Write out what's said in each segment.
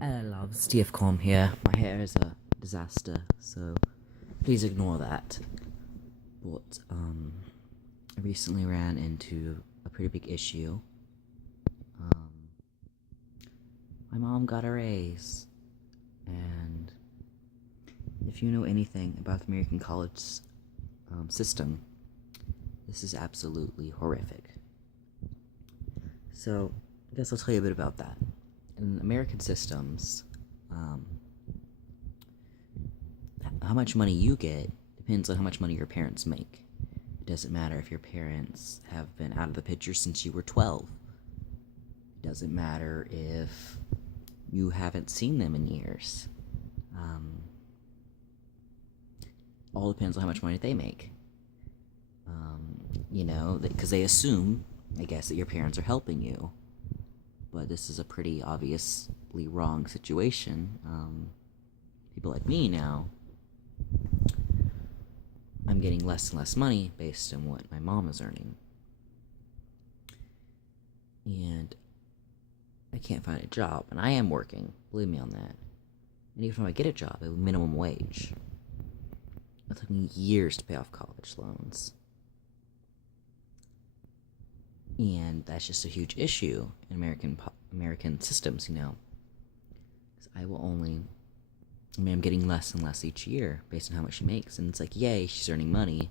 Hello, Steve Com here. My hair is a disaster, so please ignore that. But, I recently ran into a pretty big issue. Um, my mom got a raise, and if you know anything about the American college system, this is absolutely horrific. So, I guess I'll tell you a bit about that. In American systems, how much money you get depends on how much money your parents make. It doesn't matter if your parents have been out of the picture since you were 12. It doesn't matter if you haven't seen them in years. All depends on how much money they make. Because they assume, I guess, that your parents are helping you. But this is a pretty obviously wrong situation. People like me now, I'm getting less and less money based on what my mom is earning. And I can't find a job. And I am working, believe me on that. And even if I get a job at minimum wage, it took me years to pay off college loans. And that's just a huge issue in American systems, Because I'm getting less and less each year based on how much she makes. And it's like, yay, she's earning money.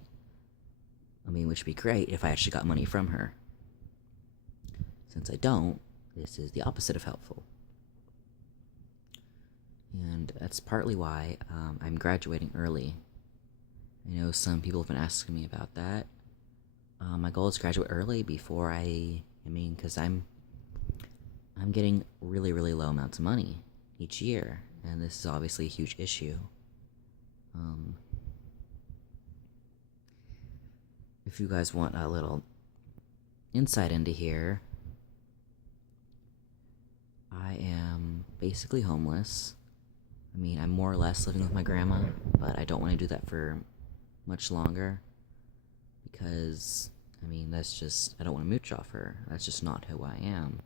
Which would be great if I actually got money from her. Since I don't, this is the opposite of helpful. And that's partly why I'm graduating early. I know some people have been asking me about that. My goal is to graduate early before because I'm getting really, really low amounts of money each year, and this is obviously a huge issue. If you guys want a little insight into here, I am basically homeless. I'm more or less living with my grandma, but I don't want to do that for much longer because, I don't want to mooch off her. That's just not who I am.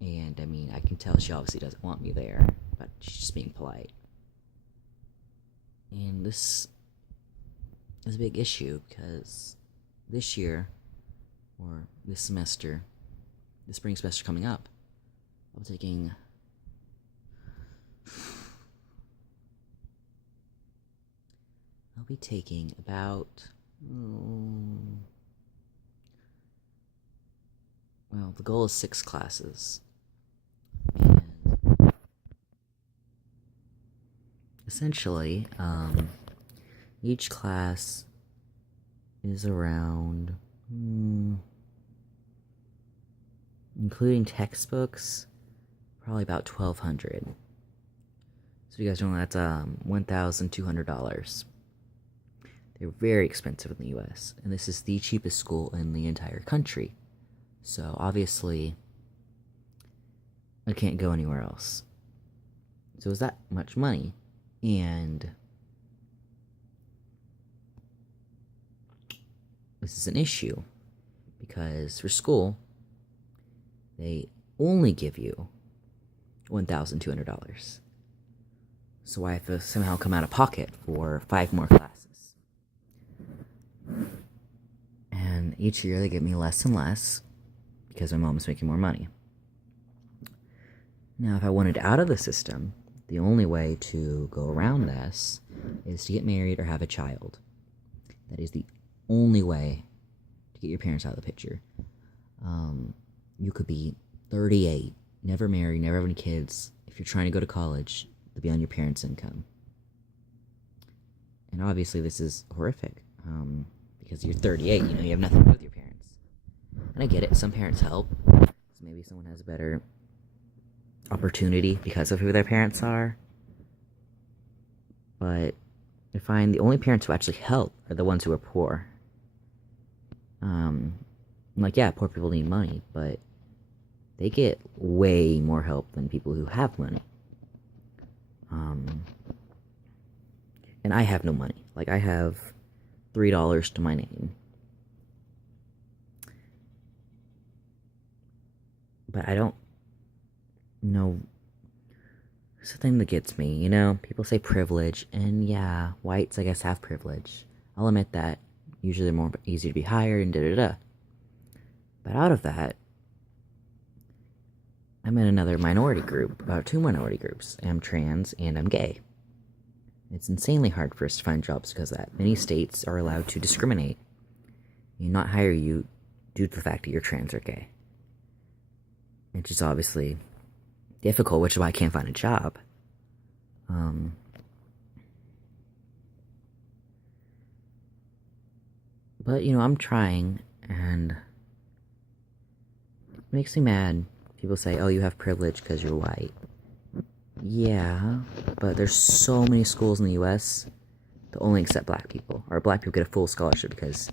And, I can tell she obviously doesn't want me there, but she's just being polite. And this is a big issue because this year, or this semester, the spring semester coming up, I'll be taking about, the goal is 6 classes. And essentially, each class is around, including textbooks, probably about $1,200. So you guys know that's $1,200. They're very expensive in the U.S., and this is the cheapest school in the entire country. So obviously, I can't go anywhere else. So it's that much money, and this is an issue because for school, they only give you $1,200. So I have to somehow come out of pocket for 5 more classes. And each year they give me less and less because my mom's making more money. Now, if I wanted out of the system, the only way to go around this is to get married or have a child. That is the only way to get your parents out of the picture. You could be 38, never married, never have any kids. If you're trying to go to college, to be on your parents' income. And obviously this is horrific, because you're 38, you have nothing to do with your parents. And I get it, some parents help. So maybe someone has a better opportunity because of who their parents are. But I find the only parents who actually help are the ones who are poor. Poor people need money, but they get way more help than people who have money. And I have no money. I have $3 to my name. But I don't know It's the thing that gets me, you know? People say privilege, and yeah, whites, I guess, have privilege. I'll admit that. Usually they're more easy to be hired and da-da-da. But out of that, I'm in another minority group, about two minority groups. I'm trans and I'm gay. It's insanely hard for us to find jobs because of that. Many states are allowed to discriminate and not hire you due to the fact that you're trans or gay. Which is obviously difficult, which is why I can't find a job. But, you know, I'm trying, and it makes me mad. People say, oh, you have privilege because you're white. Yeah, but there's so many schools in the US that only accept black people, or black people get a full scholarship because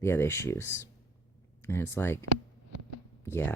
they have issues. And it's like, yeah,